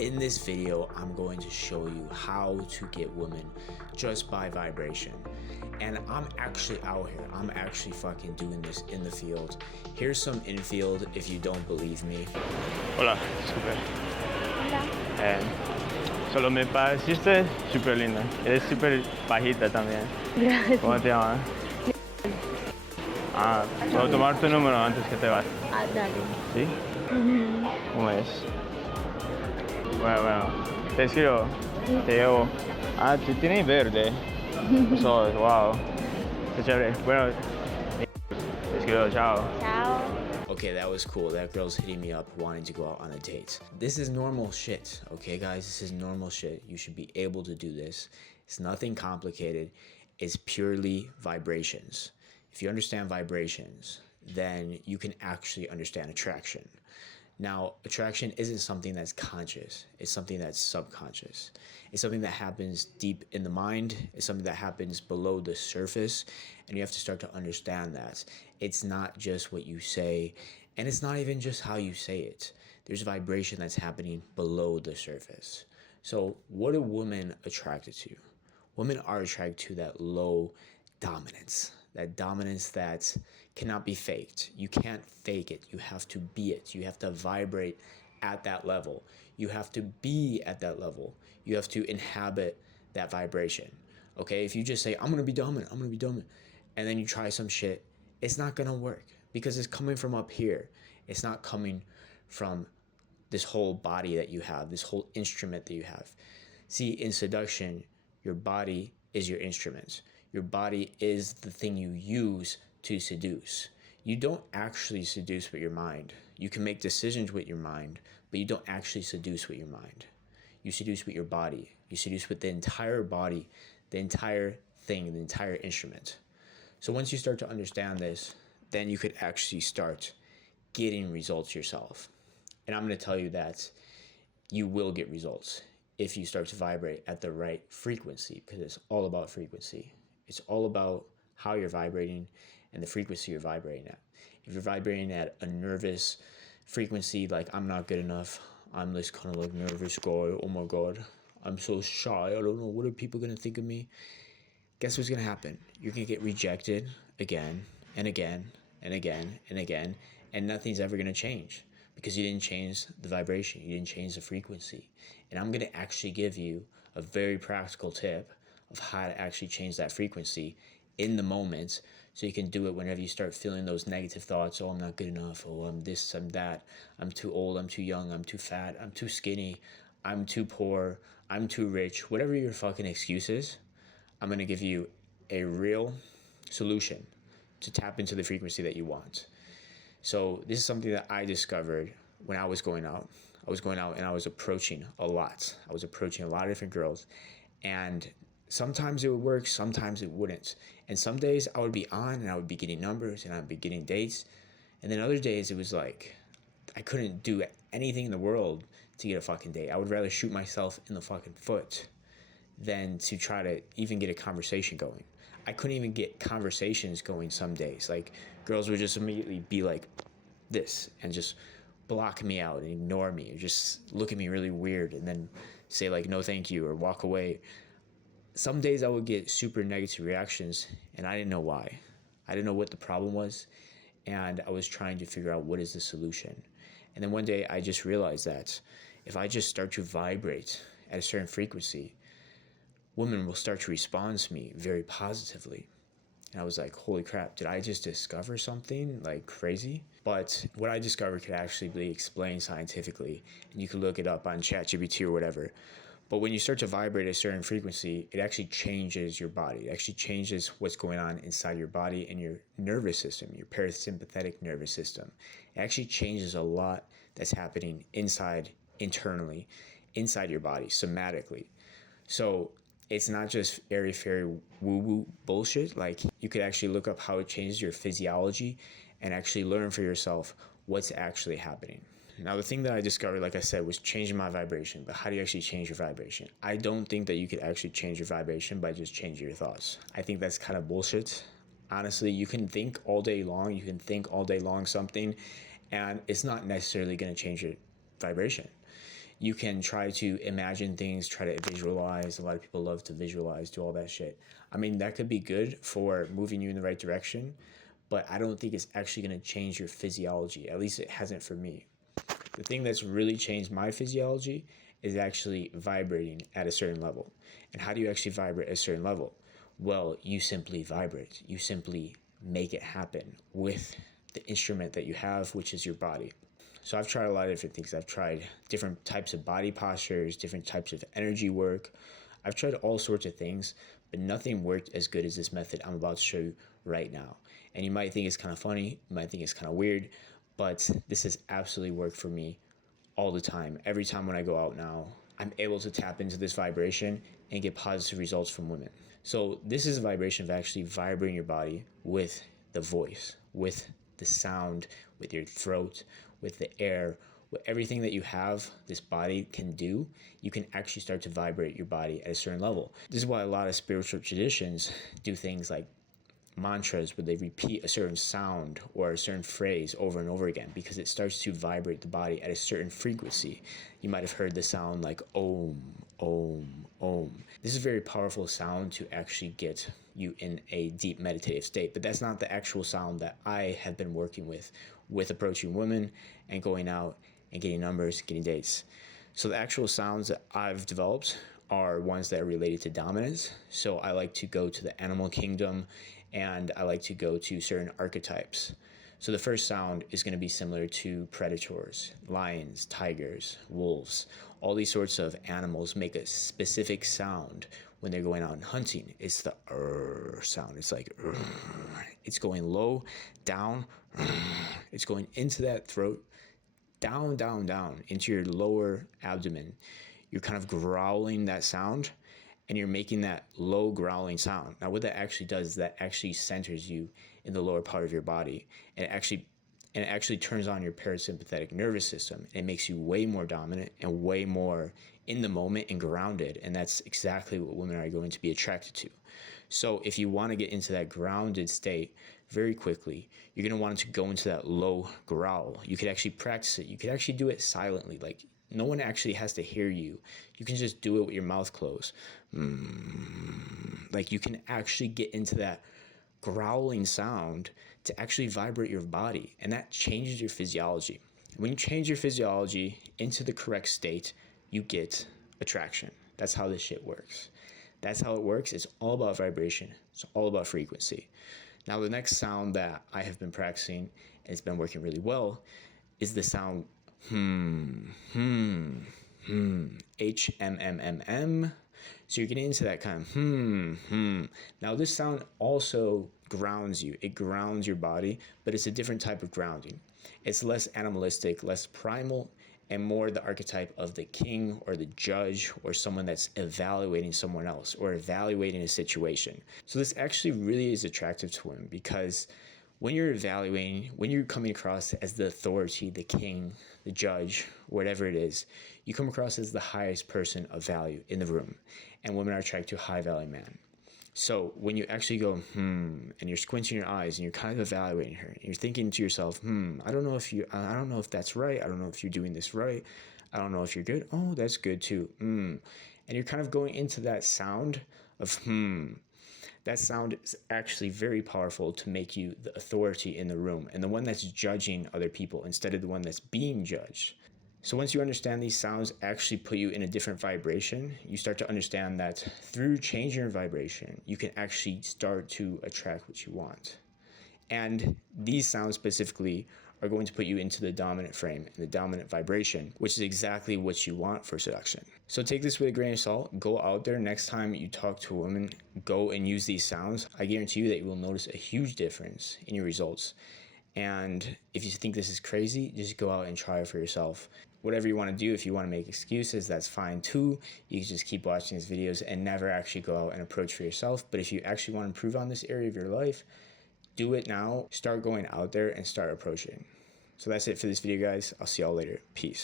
In this video, I'm going to show you how to get women just by vibration. And I'm actually out here. I'm actually fucking doing this in the field. Here's some infield if you don't believe me. Hola, super. Hola. Solo me pareciste súper linda. Eres súper bajita también. Gracias. ¿Cómo te llamas? ¿Puedo tomar tu número antes que te vas? Dale. ¿Sí? ¿Cómo es? Bueno, te escribo, te llevo. Tú tienes verde. Eso es, wow. Qué chévere. Bueno, te escribo, chao. Chao. Okay, that was cool. That girl's hitting me up wanting to go out on a date. This is normal shit, okay, guys? This is normal shit. You should be able to do this. It's nothing complicated. It's purely vibrations. If you understand vibrations, then you can actually understand attraction. Now, attraction isn't something that's conscious. It's something that's subconscious. It's something that happens deep in the mind. It's something that happens below the surface. And you have to start to understand that. It's not just what you say, and it's not even just how you say it. There's vibration that's happening below the surface. So what are women attracted to? Women are attracted to that low dominance. That dominance that cannot be faked. You can't fake it. You have to be it. You have to vibrate at that level. You have to be at that level. You have to inhabit that vibration. Okay? If you just say, I'm going to be dominant, I'm going to be dominant, and then you try some shit, it's not going to work because it's coming from up here. It's not coming from this whole body that you have, this whole instrument that you have. See, in seduction, your body is your instrument. Your body is the thing you use to seduce. You don't actually seduce with your mind. You can make decisions with your mind, but you don't actually seduce with your mind. You seduce with your body. You seduce with the entire body, the entire thing, the entire instrument. So once you start to understand this, then you could actually start getting results yourself. And I'm going to tell you that you will get results if you start to vibrate at the right frequency, because it's all about frequency. It's all about how you're vibrating and the frequency you're vibrating at. If you're vibrating at a nervous frequency, like I'm not good enough, I'm this kind of like nervous guy, oh my God, I'm so shy, I don't know, what are people going to think of me? Guess what's going to happen? You're going to get rejected again and again and again and again, and nothing's ever going to change because you didn't change the vibration, you didn't change the frequency. And I'm going to actually give you a very practical tip of how to actually change that frequency in the moment so you can do it whenever you start feeling those negative thoughts. Oh, I'm not good enough. Oh, I'm this, I'm that. I'm too old, I'm too young, I'm too fat, I'm too skinny, I'm too poor, I'm too rich. Whatever your fucking excuse is, I'm going to give you a real solution to tap into the frequency that you want. So this is something that I discovered when I was going out. I was going out and I was approaching a lot. I was approaching a lot of different girls, and sometimes it would work, sometimes it wouldn't. And some days I would be on and I would be getting numbers and I would be getting dates. And then other days it was like I couldn't do anything in the world to get a fucking date. I would rather shoot myself in the fucking foot than to try to even get a conversation going. I couldn't even get conversations going some days. Like girls would just immediately be like this and just block me out and ignore me or just look at me really weird and then say like no thank you or walk away. Some days I would get super negative reactions and I didn't know why. I didn't know what the problem was, and I was trying to figure out what is the solution. And then one day I just realized that if I just start to vibrate at a certain frequency, women will start to respond to me very positively. And I was like, holy crap, did I just discover something like crazy? But what I discovered could actually be explained scientifically, and you can look it up on ChatGPT or whatever. But when you start to vibrate at a certain frequency, it actually changes your body. It actually changes what's going on inside your body and your nervous system, your parasympathetic nervous system. It actually changes a lot that's happening internally, inside your body, somatically. So it's not just airy-fairy woo-woo bullshit. Like you could actually look up how it changes your physiology and actually learn for yourself what's actually happening. Now, the thing that I discovered, like I said, was changing my vibration. But how do you actually change your vibration? I don't think that you could actually change your vibration by just changing your thoughts. I think that's kind of bullshit. Honestly, you can think all day long. You can think all day long something, and it's not necessarily going to change your vibration. You can try to imagine things, try to visualize. A lot of people love to visualize, do all that shit. I mean, that could be good for moving you in the right direction, but I don't think it's actually going to change your physiology. At least it hasn't for me. The thing that's really changed my physiology is actually vibrating at a certain level. And how do you actually vibrate at a certain level? Well, you simply vibrate. You simply make it happen with the instrument that you have, which is your body. So I've tried a lot of different things. I've tried different types of body postures, different types of energy work. I've tried all sorts of things, but nothing worked as good as this method I'm about to show you right now. And you might think it's kind of funny, you might think it's kind of weird, but this has absolutely worked for me all the time. Every time when I go out now, I'm able to tap into this vibration and get positive results from women. So this is a vibration of actually vibrating your body with the voice, with the sound, with your throat, with the air, with everything that you have, this body can do. You can actually start to vibrate your body at a certain level. This is why a lot of spiritual traditions do things like mantras where they repeat a certain sound or a certain phrase over and over again, because it starts to vibrate the body at a certain frequency. You might have heard the sound like Om, Om, Om. This is a very powerful sound to actually get you in a deep meditative state, but that's not the actual sound that I have been working with approaching women and going out and getting numbers, getting dates. So the actual sounds that I've developed are ones that are related to dominance. So I like to go to the animal kingdom, and I like to go to certain archetypes. So the first sound is going to be similar to predators, lions, tigers, wolves. All these sorts of animals make a specific sound when they're going out and hunting. It's the sound. It's like, it's going low, down, it's going into that throat, down, down, down, into your lower abdomen. You're kind of growling that sound, and you're making that low growling sound. Now, what that actually does is that actually centers you in the lower part of your body, and it actually turns on your parasympathetic nervous system. It makes you way more dominant and way more in the moment and grounded, and that's exactly what women are going to be attracted to. So if you want to get into that grounded state very quickly, you're going to want to go into that low growl. You could actually practice it. You could actually do it silently. Like, no one actually has to hear you. You can just do it with your mouth closed. Like, you can actually get into that growling sound to actually vibrate your body, and that changes your physiology. When you change your physiology into the correct state, you get attraction. That's how this shit works. That's how it works. It's all about vibration. It's all about frequency. Now, the next sound that I have been practicing, and it's been working really well, is the sound HMMM. So you're getting into that kind of Now, this sound also grounds you. It grounds your body, but it's a different type of grounding. It's less animalistic, less primal, and more the archetype of the king or the judge or someone that's evaluating someone else or evaluating a situation. So this actually really is attractive to women, because when you're evaluating, when you're coming across as the authority, the king, the judge, whatever it is, you come across as the highest person of value in the room, and women are attracted to a high value man. So when you actually go, and you're squinting your eyes and you're kind of evaluating her, and you're thinking to yourself, I don't know if that's right. I don't know if you're doing this right. I don't know if you're good. Oh, that's good too. And you're kind of going into that sound of, That sound is actually very powerful to make you the authority in the room and the one that's judging other people instead of the one that's being judged. So once you understand these sounds actually put you in a different vibration, you start to understand that through changing your vibration, you can actually start to attract what you want. And these sounds specifically are going to put you into the dominant frame and the dominant vibration, which is exactly what you want for seduction. So take this with a grain of salt. Go out there next time you talk to a woman, go and use these sounds. I guarantee you that you will notice a huge difference in your results. And if you think this is crazy, just go out and try it for yourself. Whatever you want to do, if you want to make excuses, that's fine too. You can just keep watching these videos and never actually go out and approach for yourself. But if you actually want to improve on this area of your life, do it now. Start going out there and start approaching. So that's it for this video, guys. I'll see y'all later. Peace.